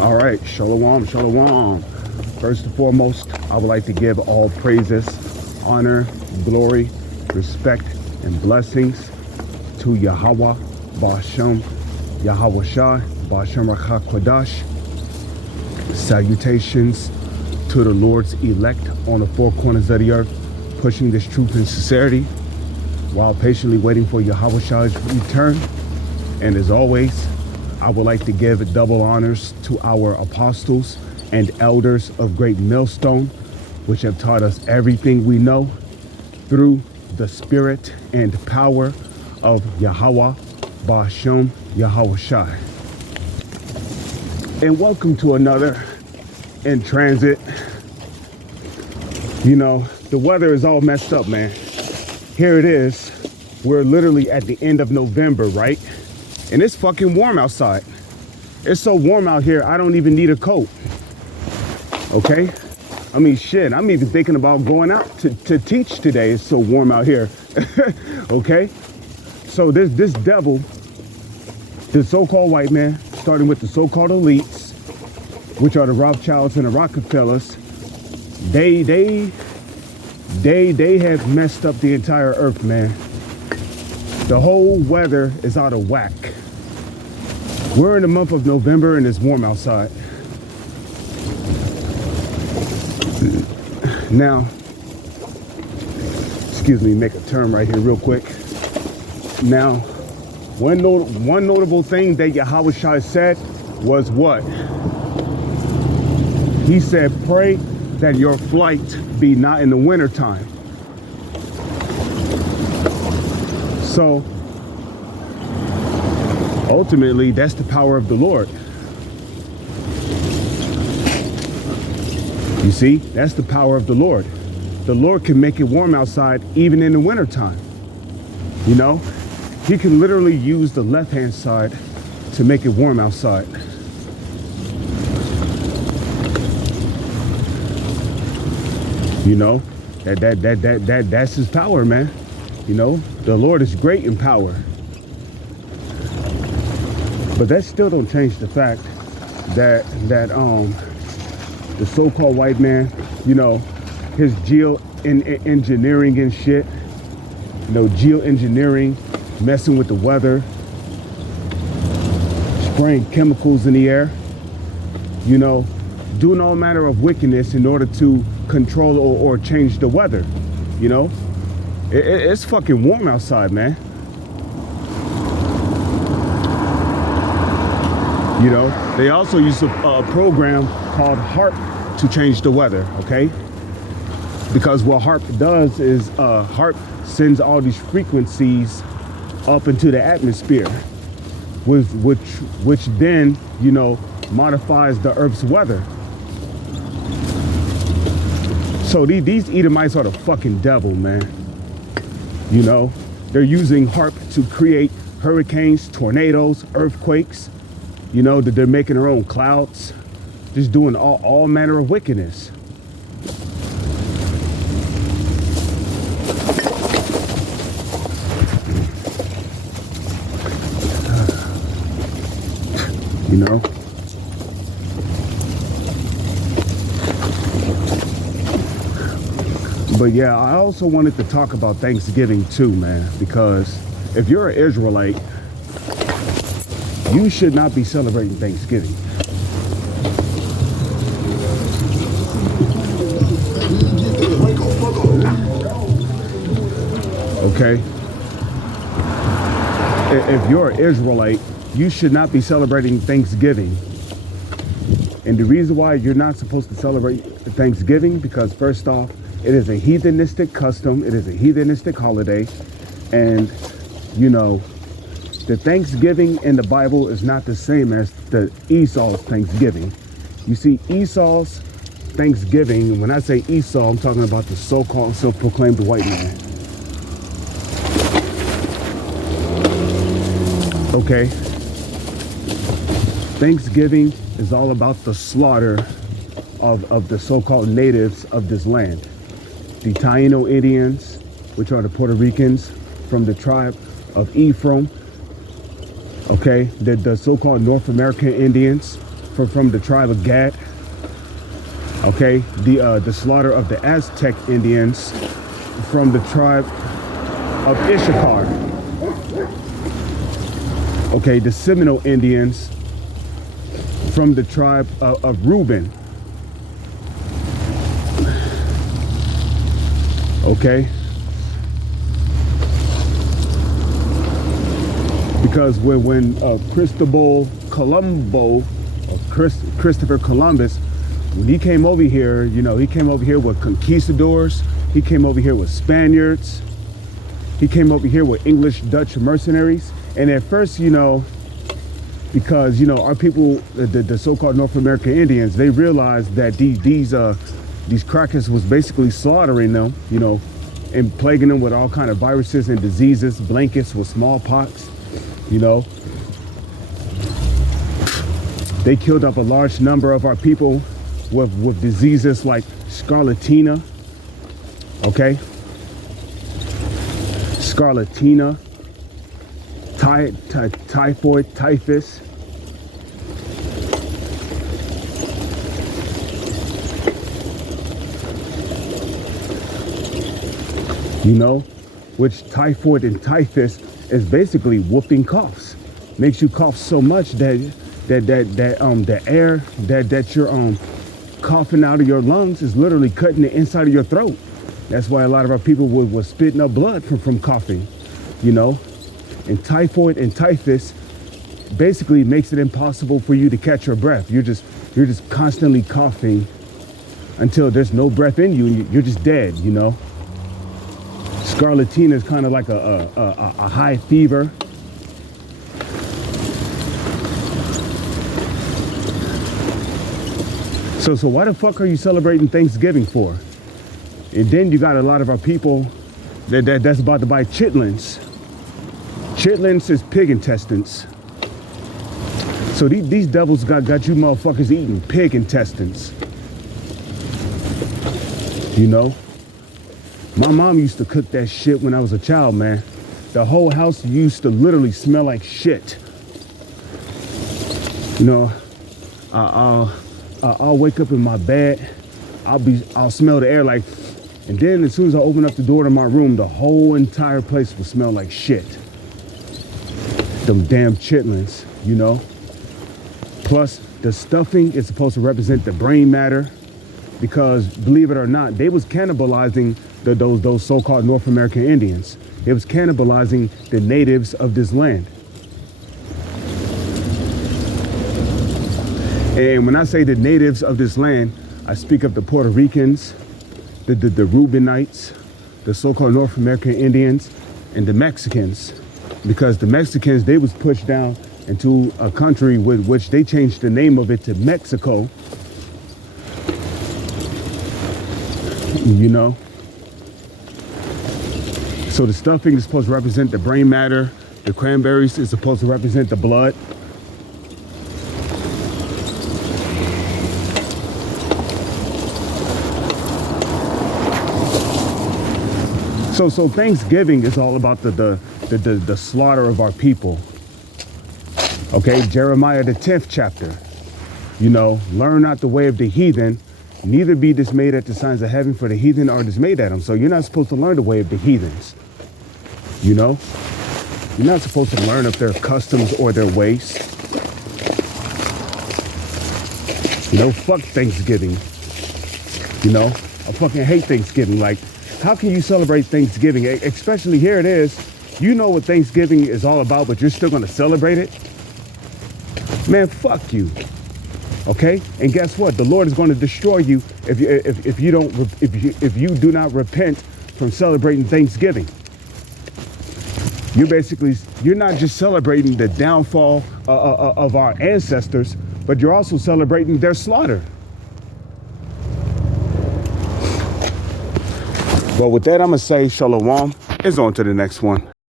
All right, shalom, shalom. First and foremost, I would like to give all praises, honor, glory, respect, and blessings to Yahweh, Ba'ashem, Yahweh Shai, Ba'ashem Rakha Kodash. Salutations to the Lord's elect on the four corners of the earth, pushing this truth and sincerity while patiently waiting for Yahweh Shai's return. And as always, I would like to give double honors to our apostles and elders of Great Millstone, which have taught us everything we know through the spirit and power of Yahweh, Ba'ashem, Yahweh Shai. And welcome to another In Transit. You know, the weather is all messed up, man. Here it is. We're literally at the end of November, right? And it's fucking warm outside. It's so warm out here, I don't even need a coat. Okay? I mean, shit, I'm even thinking about going out to teach today. It's so warm out here. Okay? So this devil, this so-called white man, starting with the so-called elites, which are the Rothschilds and the Rockefellers, they have messed up the entire earth, man. The whole weather is out of whack. We're in the month of November and it's warm outside. Now, excuse me, make a turn right here real quick. Now, one notable thing that Yahweh Shai said was what? He said, pray that your flight be not in the winter time. So, ultimately, that's the power of the Lord. You see, that's the power of the Lord. The Lord can make it warm outside even in the wintertime. You know, he can literally use the left-hand side to make it warm outside. You know, that's his power, man. You know, the Lord is great in power. But that still don't change the fact that the so-called white man, you know, his geoengineering and shit, you know, geoengineering, messing with the weather, spraying chemicals in the air, you know, doing all manner of wickedness in order to control or change the weather, you know. It's fucking warm outside, man. You know, they also use a program called HARP to change the weather, okay? Because what HARP does is HARP sends all these frequencies up into the atmosphere, which then, you know, modifies the Earth's weather. So these Edomites are the fucking devil, man. You know, they're using HARP to create hurricanes, tornadoes, earthquakes. You know, that they're making their own clouds, just doing all manner of wickedness. You know? But yeah, I also wanted to talk about Thanksgiving too, man, because if you're an Israelite, you should not be celebrating Thanksgiving. Okay? If you're an Israelite, you should not be celebrating Thanksgiving. And the reason why you're not supposed to celebrate Thanksgiving, because first off, it is a heathenistic custom. It is a heathenistic holiday. And, you know, the Thanksgiving in the Bible is not the same as the Esau's Thanksgiving. You see, Esau's Thanksgiving, when I say Esau, I'm talking about the so-called self-proclaimed white man. Okay? Thanksgiving is all about the slaughter of the so-called natives of this land. The Taino Indians, which are the Puerto Ricans from the tribe of Ephraim. Okay, the so-called North American Indians from the tribe of Gad. Okay, the slaughter of the Aztec Indians from the tribe of Issachar. Okay, the Seminole Indians from the tribe of Reuben. Okay, because when Christopher Columbus, when he came over here, you know, he came over here with conquistadors, he came over here with Spaniards, he came over here with English, Dutch mercenaries. And at first, you know, because, you know, our people, the so-called North American Indians, they realized that these crackers was basically slaughtering them, you know, and plaguing them with all kind of viruses and diseases, blankets with smallpox, you know. They killed up a large number of our people with diseases like scarlatina, okay? Scarlatina, typhoid, typhus. You know, which typhoid and typhus is basically whooping coughs. Makes you cough so much that the air that you're coughing out of your lungs is literally cutting the inside of your throat. That's why a lot of our people were spitting up blood from coughing, you know. And typhoid and typhus basically makes it impossible for you to catch your breath. You're just constantly coughing until there's no breath in you and you're just dead, you know. Scarlatina is kind of like a high fever. So why the fuck are you celebrating Thanksgiving for? And then you got a lot of our people that's about to buy chitlins. Chitlins is pig intestines. So these devils got you motherfuckers eating pig intestines. You know? My mom used to cook that shit when I was a child, man. The whole house used to literally smell like shit. You know, I'll wake up in my bed, I'll smell the air like, and then as soon as I open up the door to my room, the whole entire place will smell like shit. Them damn chitlins, you know. Plus, the stuffing is supposed to represent the brain matter, because believe it or not, they was cannibalizing those so-called North American Indians. It was cannibalizing the natives of this land. And when I say the natives of this land, I speak of the Puerto Ricans, the Reubenites, the so-called North American Indians, and the Mexicans. Because the Mexicans, they was pushed down into a country with which they changed the name of it to Mexico. You know? So the stuffing is supposed to represent the brain matter. The cranberries is supposed to represent the blood. So Thanksgiving is all about the slaughter of our people. Okay, Jeremiah the 10th chapter. You know, learn not the way of the heathen, neither be dismayed at the signs of heaven, for the heathen are dismayed at them. So you're not supposed to learn the way of the heathens. You know, you're not supposed to learn of their customs or their ways. You know, fuck Thanksgiving. You know, I fucking hate Thanksgiving. Like, how can you celebrate Thanksgiving? Especially here it is. You know what Thanksgiving is all about, but you're still gonna celebrate it? Man, fuck you. Okay? And guess what? The Lord is going to destroy you if you do not repent from celebrating Thanksgiving. You're not just celebrating the downfall of our ancestors, but you're also celebrating their slaughter. Well, with that, I'm gonna say shalom. It's on to the next one.